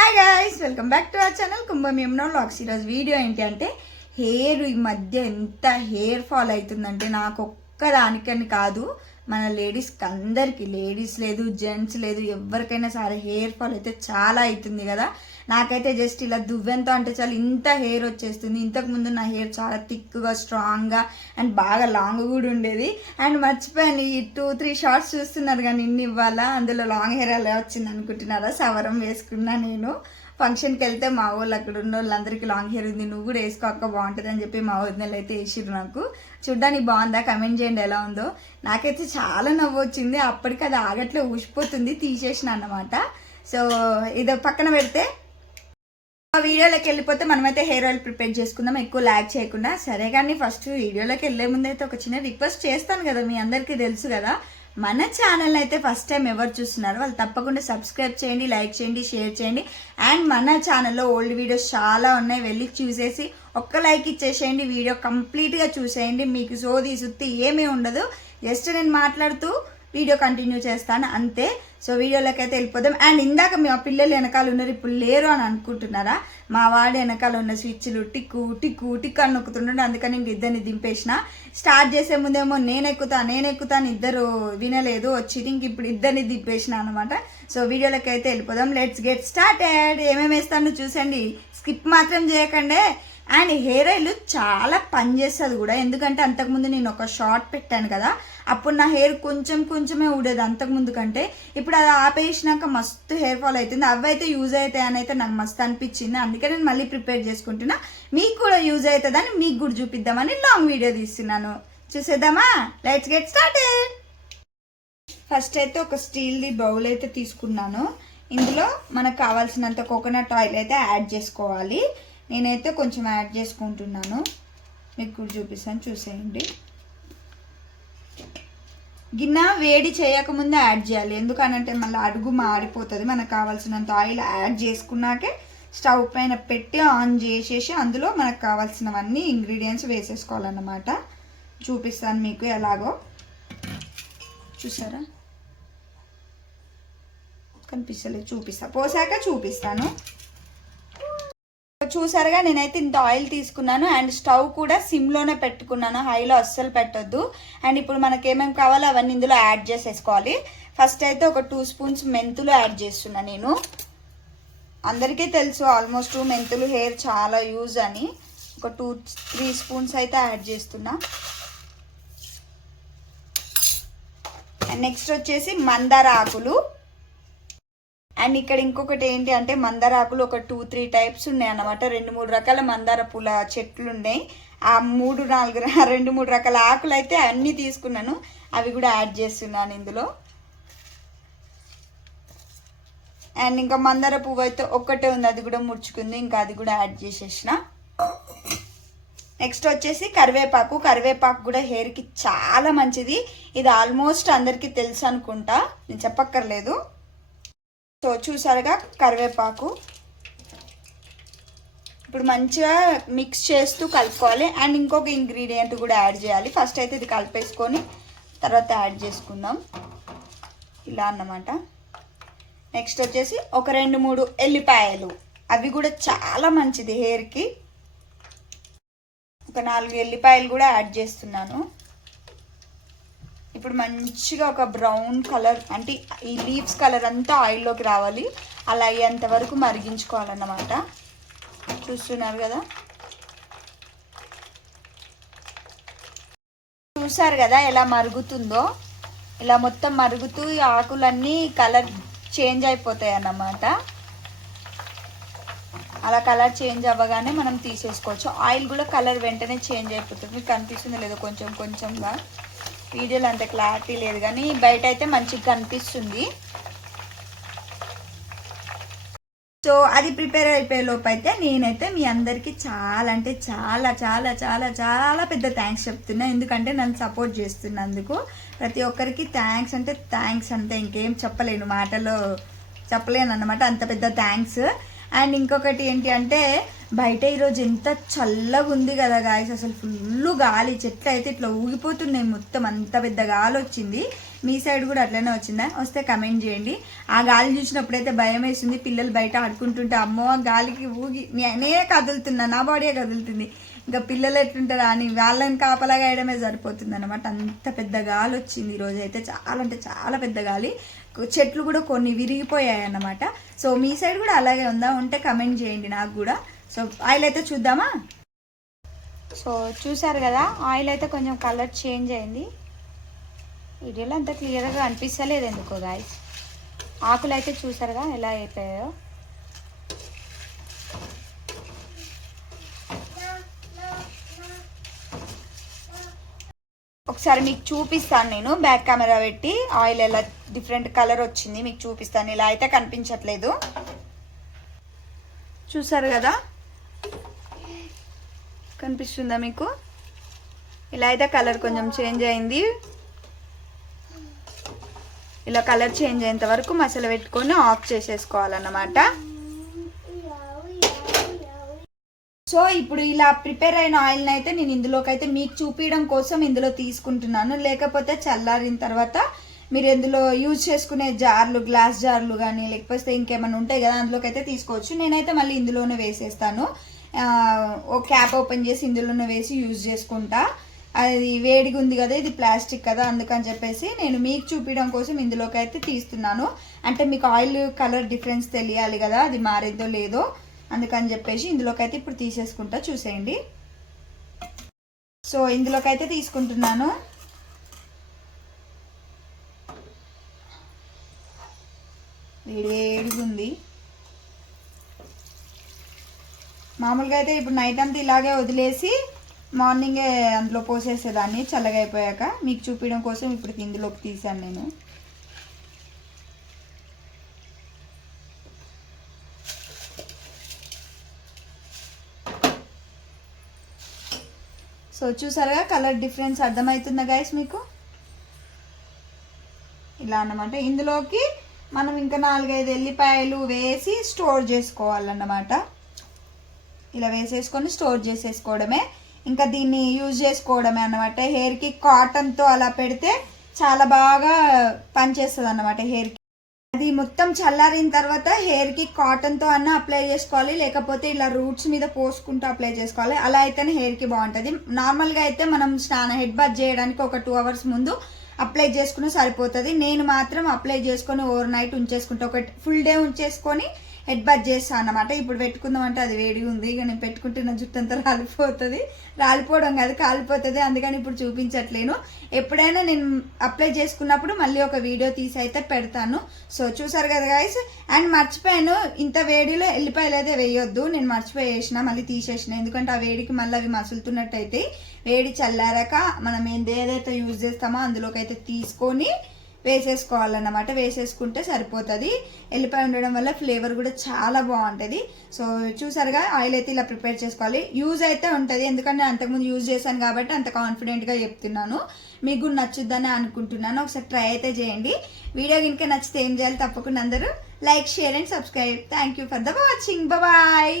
Hi guys, welcome back to our channel కుంభమేమ్నో vlogs. ఈరోజు video ఏంటి అంటే హెయిర్ ఈ మధ్య ఎంత హెయిర్ ఫాల్ అవుతుందంటే నాకు ఒక్కదానికని కాదు, మన లేడీస్కి అందరికీ, లేడీస్ లేదు జెంట్స్ లేదు ఎవరికైనా సరే హెయిర్ ఫాల్ అయితే చాలా అవుతుంది కదా. నాకైతే జస్ట్ ఇలా దువ్వెంతో అంటే చాలా ఇంత హెయిర్ వచ్చేస్తుంది. ఇంతకుముందు నా హెయిర్ చాలా థిక్గా స్ట్రాంగ్గా అండ్ బాగా లాంగ్ కూడా ఉండేది. అండ్ మర్చిపోయాను, ఈ 2-3 షార్ట్స్ చూస్తున్నారు కానీ ఇన్ని ఇవ్వాలా, అందులో లాంగ్ హెయిర్ అలా వచ్చింది అనుకుంటున్నారా? సవరం వేసుకున్నా నేను ఫంక్షన్కి వెళ్తే మా వాళ్ళు అక్కడ ఉన్న వాళ్ళందరికీ లాంగ్ హెయిర్ ఉంది, నువ్వు కూడా వేసుకో అక్క బాగుంటుంది అని చెప్పి మా వదినలు అయితే వేసిర్రు. నాకు చూడ్డానికి బాగుందా, కమెంట్ చేయండి ఎలా ఉందో. నాకైతే చాలా నవ్వు వచ్చింది. అప్పటికి అది ఆగట్లో ఊసిపోతుంది, తీసేసిన అన్నమాట. సో ఇది పక్కన పెడితే ఆ వీడియోలోకి వెళ్ళిపోతే మనమైతే హెయిర్ ఆయిల్ ప్రిపేర్ చేసుకుందాం ఎక్కువ ల్యాగ్ చేయకుండా. సరే కానీ ఫస్ట్ వీడియోలోకి వెళ్ళే ముందు అయితే ఒక చిన్న రిక్వెస్ట్ చేస్తాను కదా, మీ అందరికీ తెలుసు కదా. మన ఛానల్ అయితే ఫస్ట్ టైం ఎవరు చూస్తున్నారో వాళ్ళు తప్పకుండా సబ్స్క్రైబ్ చేయండి, లైక్ చేయండి, షేర్ చేయండి. అండ్ మన ఛానల్లో ఓల్డ్ వీడియోస్ చాలా ఉన్నాయి, వెళ్ళి చూసేసి ఒక్క లైక్ ఇచ్చేసేయండి. వీడియో కంప్లీట్గా చూసేయండి, మీకు సోది సుత్తి ఏమీ ఉండదు. జస్ట్ నేను మాట్లాడుతూ వీడియో కంటిన్యూ చేస్తాను అంతే. సో వీడియోలోకి అయితే వెళ్ళిపోదాం. అండ్ ఇందాక మా పిల్లలు వెనకాల ఉన్నారు, ఇప్పుడు లేరు అని అనుకుంటున్నారా? మా వాడు వెనకాల ఉన్న స్విచ్లు టిక్కు టిక్కు టిక్కు అని నొక్కుతుండే, అందుకని ఇంక ఇద్దరిని దింపేసిన. స్టార్ట్ చేసే ముందేమో నేను ఎక్కుతా అని ఇద్దరు వినలేదు, వచ్చి ఇంక ఇప్పుడు ఇద్దరిని దింపేసిన అనమాట. సో వీడియోలోకి అయితే వెళ్ళిపోదాం, లెట్స్ గెట్ స్టార్టెడ్. ఏమేమి వేస్తానో చూసండి, స్కిప్ మాత్రం చేయకండి. అండ్ హెయిర్ ఆయిల్ చాలా పనిచేస్తుంది కూడా, ఎందుకంటే అంతకుముందు నేను ఒక షార్ట్ పెట్టాను కదా, అప్పుడు నా హెయిర్ కొంచెమే ఊడేది అంతకుముందు కంటే. ఇప్పుడు అది ఆపేసినాక మస్తు హెయిర్ ఫాల్ అవుతుంది. అవి అయితే యూజ్ అవుతాయని అయితే నాకు మస్తు అనిపించింది, అందుకే నేను మళ్ళీ ప్రిపేర్ చేసుకుంటున్నా. మీకు కూడా యూజ్ అవుతుందని మీకు కూడా చూపిద్దామని లాంగ్ వీడియో తీస్తున్నాను. చూసేద్దామా? Let's get started. ఫస్ట్ అయితే ఒక స్టీల్ది బౌల్ అయితే తీసుకున్నాను. ఇందులో మనకు కావాల్సినంత కోకోనట్ ఆయిల్ అయితే యాడ్ చేసుకోవాలి. నేనైతే కొంచెం యాడ్ చేసుకుంటున్నాను, మీకు కూడా చూపిస్తాను, చూసేయండి. గిన్నె వేడి చేయకముందే యాడ్ చేయాలి, ఎందుకనంటే మళ్ళీ అడుగు మాడిపోతుంది. మనకు కావాల్సినంత ఆయిల్ యాడ్ చేసుకున్నాకే స్టవ్ పైన పెట్టి ఆన్ చేసేసి అందులో మనకు కావాల్సినవన్నీ ఇంగ్రీడియంట్స్ వేసేసుకోవాలన్నమాట. చూపిస్తాను మీకు ఎలాగో. చూసారా? కనిపిస్తలేదు, పోసాక చూపిస్తాను. చూసారుగా, నేనైతే ఇంత ఆయిల్ తీసుకున్నాను. అండ్ స్టవ్ కూడా సిమ్లోనే పెట్టుకున్నాను, హైలో అస్సలు పెట్టొద్దు. అండ్ ఇప్పుడు మనకి ఏమేమి కావాలో అవన్నీ ఇందులో యాడ్ చేసేసుకోవాలి. ఫస్ట్ అయితే ఒక 2 స్పూన్స్ మెంతులు యాడ్ చేస్తున్నా నేను. అందరికీ తెలుసు ఆల్మోస్ట్ మెంతులు హెయిర్ చాలా యూజ్ అని. ఒక 2-3 స్పూన్స్ అయితే యాడ్ చేస్తున్నా. అండ్ నెక్స్ట్ వచ్చేసి మందార ఆకులు. అండ్ ఇక్కడ ఇంకొకటి ఏంటి అంటే మందార ఆకులు ఒక 2-3 టైప్స్ ఉన్నాయి అన్నమాట. 2-3 రకాల మందార పూల చెట్లు ఉన్నాయి. ఆ 2-3 రకాల ఆకులు అయితే అన్నీ తీసుకున్నాను, అవి కూడా యాడ్ చేస్తున్నాను ఇందులో. అండ్ ఇంకా మందార పువ్వు అయితే ఒక్కటే ఉంది, అది కూడా ముడుచుకుంది, ఇంకా అది కూడా యాడ్ చేసేసిన. నెక్స్ట్ వచ్చేసి కరివేపాకు కూడా హెయిర్కి చాలా మంచిది. ఇది ఆల్మోస్ట్ అందరికీ తెలుసు అనుకుంటా, నేను చెప్పక్కర్లేదు. సో చూసారుగా కరివేపాకు. ఇప్పుడు మంచిగా మిక్స్ చేస్తూ కలుపుకోవాలి. అండ్ ఇంకొక ఇంగ్రీడియంట్ కూడా యాడ్ చేయాలి. ఫస్ట్ అయితే ఇది కలిపేసుకొని తర్వాత యాడ్ చేసుకుందాం, ఇలా అన్నమాట. నెక్స్ట్ వచ్చేసి ఒక 2-3 ఎల్లిపాయలు, అవి కూడా చాలా మంచిది హెయిర్కి. ఒక 4 ఎల్లిపాయలు కూడా యాడ్ చేస్తున్నాను. ఇప్పుడు మంచిగా ఒక బ్రౌన్ కలర్, అంటే ఈ లీవ్స్ కలర్ అంతా ఆయిల్లోకి రావాలి, అలా అయ్యేంత వరకు మరిగించుకోవాలన్నమాట. చూస్తున్నారు కదా, చూసారు కదా ఎలా మరుగుతుందో. ఇలా మొత్తం మరుగుతూ ఈ ఆకులన్నీ కలర్ చేంజ్ అయిపోతాయి అన్నమాట. అలా కలర్ చేంజ్ అవ్వగానే మనం తీసేసుకోవచ్చు. ఆయిల్ కూడా కలర్ వెంటనే చేంజ్ అయిపోతుంది. మీకు కనిపిస్తుంది లేదో కొంచెంగా, వీడియోలో అంత క్లారిటీ లేదు కానీ బయట అయితే మంచిగా కనిపిస్తుంది. సో అది ప్రిపేర్ అయిపోయే లోపు అయితే నేనైతే మీ అందరికీ చాలా అంటే చాలా చాలా చాలా చాలా పెద్ద థ్యాంక్స్ చెప్తున్నా, ఎందుకంటే నన్ను సపోర్ట్ చేస్తున్నందుకు. ప్రతి ఒక్కరికి థ్యాంక్స్ అంటే థ్యాంక్స్ అంతే, ఇంకేం చెప్పలేను, మాటలో చెప్పలేను అన్నమాట, అంత పెద్ద థ్యాంక్స్. అండ్ ఇంకొకటి ఏంటి అంటే బయట ఈరోజు ఎంత చల్లగా ఉంది కదా గాయస్, అసలు ఫుల్ గాలి, చెట్లు అయితే ఇట్లా ఊగిపోతున్నాయి మొత్తం, అంత పెద్ద గాలి వచ్చింది. మీ సైడ్ కూడా అట్లనే వచ్చిందా? వస్తే కమెంట్ చేయండి. ఆ గాలి చూసినప్పుడైతే భయం వేస్తుంది. పిల్లలు బయట ఆడుకుంటుంటే అమ్మో గాలికి ఊగి నేనే కదులుతున్నా, నా బాడీ కదులుతుంది. ఇంకా పిల్లలు ఎట్లుంటారా అని వాళ్ళని కాపలాగా వేయడమే సరిపోతుంది అనమాట. అంత పెద్ద గాలి వచ్చింది ఈరోజు అయితే, చాలా అంటే చాలా పెద్ద గాలి. చెట్లు కూడా కొన్ని విరిగిపోయాయి అన్నమాట. సో మీ సైడ్ కూడా అలాగే ఉందా? ఉంటే కమెంట్ చేయండి నాకు కూడా. సో ఆయిల్ అయితే చూద్దామా? సో చూసారు కదా, ఆయిల్ అయితే కొంచెం కలర్ చేంజ్ అయింది. వీడియోలో అంత క్లియర్గా అనిపిస్తలేదు ఎందుకో గాయ్స్. ఆకులు అయితే చూసారుగా ఎలా అయిపోయాయో. ఒకసారి మీకు చూపిస్తాను, నేను బ్యాక్ కెమెరా పెట్టి ఆయిల్ ఎలా డిఫరెంట్ కలర్ వచ్చింది మీకు చూపిస్తాను. ఇలా అయితే కనిపించట్లేదు, చూసారు కదా, కనిపిస్తుందా మీకు? ఇలా అయితే కలర్ కొంచెం చేంజ్ అయింది. ఇలా కలర్ చేంజ్ అయ్యేంత వరకు మసాలా పెట్టుకొని ఆఫ్ చేసేసుకోవాలన్నమాట. సో ఇప్పుడు ఇలా ప్రిపేర్ అయిన ఆయిల్ని అయితే నేను ఇందులోకి అయితే మీకు చూపించడం కోసం ఇందులో తీసుకుంటున్నాను. లేకపోతే చల్లారిన తర్వాత మీరు ఇందులో యూజ్ చేసుకునే జార్లు, గ్లాస్ జార్లు కానీ లేకపోతే ఇంకేమైనా ఉంటాయి కదా, అందులోకి అయితే తీసుకోవచ్చు. నేనైతే మళ్ళీ ఇందులోనే వేసేస్తాను. ఓ క్యాప్ ఓపెన్ చేసి ఇందులోనే వేసి యూజ్ చేసుకుంటా. అది వేడిగా ఉంది కదా, ఇది ప్లాస్టిక్ కదా, అందుకని చెప్పేసి నేను మీకు చూపించడం కోసం ఇందులోకి అయితే తీస్తున్నాను. అంటే మీకు ఆయిల్ కలర్ డిఫరెన్స్ తెలియాలి కదా, అది మారేదో లేదో, అందుకని చెప్పేసి ఇందులోకి అయితే ఇప్పుడు తీసేసుకుంటా, చూసేయండి. సో ఇందులోకి అయితే తీసుకుంటున్నాను. వేడిగా ఉంది. మామూలుగా అయితే ఇప్పుడు నైట్ అంతా ఇలాగే వదిలేసి మార్నింగే అందులో పోసేసేదాన్ని చల్లగా అయిపోయాక. మీకు చూపించడం కోసం ఇప్పుడు ఇందులోకి తీసాను నేను. సో చూసారుగా కలర్ డిఫరెన్స్ అర్థమవుతుందా గైస్ మీకు? ఇలా అన్నమాట. ఇందులోకి మనం ఇంకా 4-5 ఎల్లిపాయలు వేసి స్టోర్ చేసుకోవాలన్నమాట. ఇలా వేసేసుకొని స్టోర్ చేసేసుకోవడమే, ఇంకా దీన్ని యూజ్ చేసుకోవడమే అన్నమాట. హెయిర్కి కాటన్తో అలా పెడితే చాలా బాగా పనిచేస్తుంది అన్నమాట హెయిర్కి. అది మొత్తం చల్లారిన తర్వాత హెయిర్కి కాటన్తో అన్న అప్లై చేసుకోవాలి, లేకపోతే ఇలా రూట్స్ మీద పోసుకుంటూ అప్లై చేసుకోవాలి. అలా అయితేనే హెయిర్కి బాగుంటుంది. నార్మల్గా అయితే మనం హెడ్ బాత్ చేయడానికి ఒక 2 hours ముందు అప్లై చేసుకుని సరిపోతుంది. నేను మాత్రం అప్లై చేసుకొని ఓవర్ నైట్ ఉంచేసుకుంటా, ఒక ఫుల్ డే ఉంచేసుకొని హెడ్ బాత్ చేస్తాను అన్నమాట. ఇప్పుడు పెట్టుకుందామంటే అది వేడిగా ఉంది, ఇక నేను పెట్టుకుంటున్న జుట్టు అంతా రాలిపోవడం కాదు, కాలిపోతుంది. అందుకని ఇప్పుడు చూపించట్లేను. ఎప్పుడైనా నేను అప్లై చేసుకున్నప్పుడు మళ్ళీ ఒక వీడియో తీసి అయితే పెడతాను. సో చూసారు కదా గైస్. అండ్ మర్చిపోయాను, ఇంత వేడిలో ఎల్లిపాయలు అయితే వేయొద్దు, నేను మర్చిపోయేసిన, మళ్ళీ తీసేసిన. ఎందుకంటే ఆ వేడికి మళ్ళీ అవి మసులుతున్నట్టు అయితే. వేడి చల్లారాక మనం ఏదైతే యూజ్ చేస్తామో అందులోకి అయితే తీసుకొని వేసేసుకోవాలన్నమాట. వేసేసుకుంటే సరిపోతుంది. ఎల్లిపాయ ఉండడం వల్ల ఫ్లేవర్ కూడా చాలా బాగుంటుంది. సో చూసారుగా, ఆయిల్ అయితే ఇలా ప్రిపేర్ చేసుకోవాలి. యూజ్ అయితే ఉంటుంది, ఎందుకంటే అంతకుముందు యూజ్ చేశాను కాబట్టి అంత కాన్ఫిడెంట్గా చెప్తున్నాను. మీకు కూడా నచ్చుద్దని అనుకుంటున్నాను. ఒకసారి ట్రై అయితే చేయండి. వీడియో కనుక నచ్చితే ఏం చేయాలి, తప్పకుండా అందరూ like, share and subscribe. Thank you for the watching. Bye.